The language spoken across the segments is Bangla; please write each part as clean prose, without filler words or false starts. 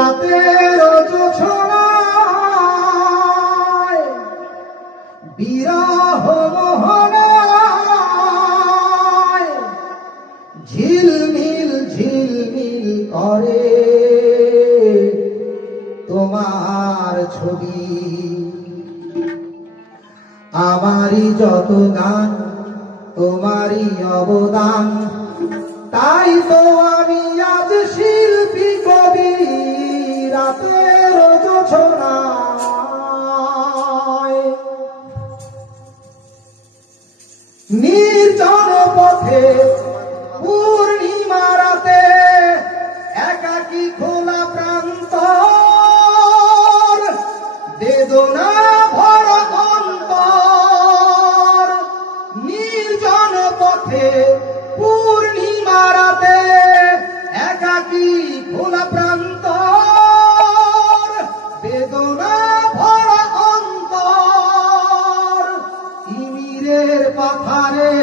রাতের জোছনায় বিরহ মোহনায় ঝিলমিল ঝিলমিল করে তোমার ছবি। আমারই যত গান তোমারই অবদান, তাই তো আমি আজ শিল্পী কবি। রাতের জোছনায় নির্জন পথে পূর্ণিমা রাতে একাকী খোলা প্রান্তর, বেদনা ভরা অন্তর। নির্জন পথে পূর্ণিমা রাতে একাকী খোলা প্রান্তর, বেদনা ভরা অন্তর। তিমিরের পাথারে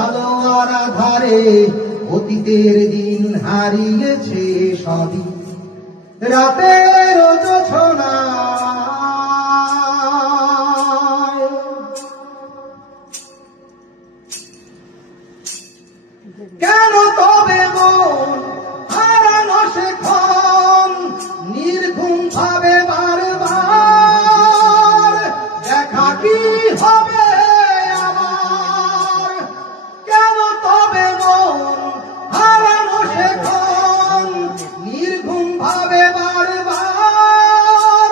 আলো আর আধারে অতীতের দিন হারিয়েছে সবই। রাতের জোছনায় কেন তবে মন হারানো সেক্ষণ নির্ঘুম ভাবে বারবার? দেখা কি হবে আমার? কেন তবে মন হারানো সেক্ষণ নির্ঘুম ভাবে বারবার?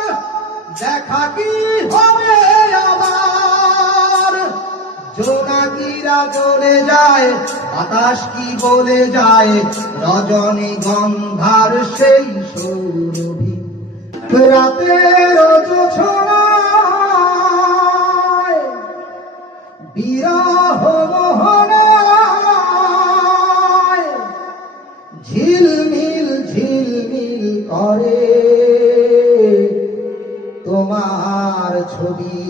দেখা কি হবে আবার? জোনাকিরা জ্বলে যায়, বাতাস কি বলে যায়, রজনী গন্ধার সেই সৌরভী। রাতের জোছনায় বিরহ মোহনায় ঝিলমিল ঝিলমিল করে তোমার ছবি।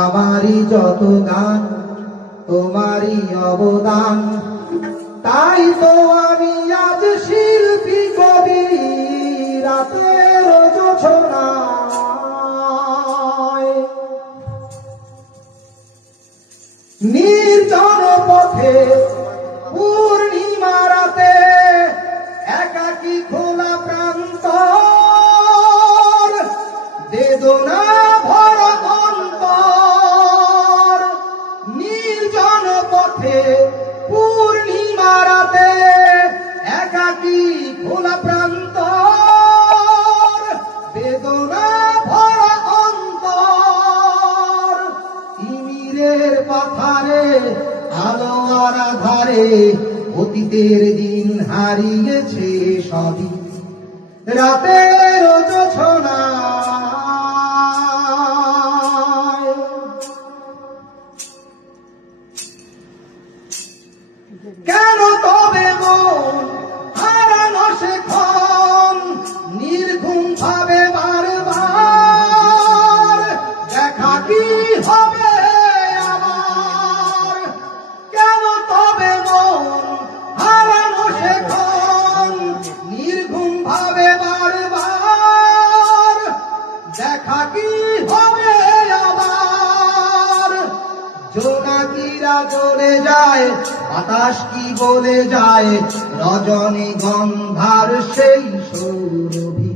আমারই যত গান তোমারই অবদান, তাই তো আমি আজ শিল্পী কবি। রাতের জোছনায় নির্জন পথে পূর্ণিমা রাতে একাকী খোলা প্রান্তর, বেদনা ভরা অন্তর। নির্জন পথে পূর্ণিমা রাতে একাকী খোলা প্রান্তর, বেদনা ভরা অন্তর। তিমিরের পাথারে আলো আর আধারে অতীতের দিন হারিয়েছে সবই। রাতের জোছনায় কেন তবে মন হারানো সেক্ষণ নির্ঘুম ভাবে বারবার? দেখা কি হবে আমার? কেন তবে মন হারানো সেক্ষণ নির্ঘুম ভাবে বারবার? দেখা কি হবে আবার? জোনাকিরা জ্বলে যায়, বাতাস কি বলে যায়, রজনী গন্ধার সেই সৌরভী।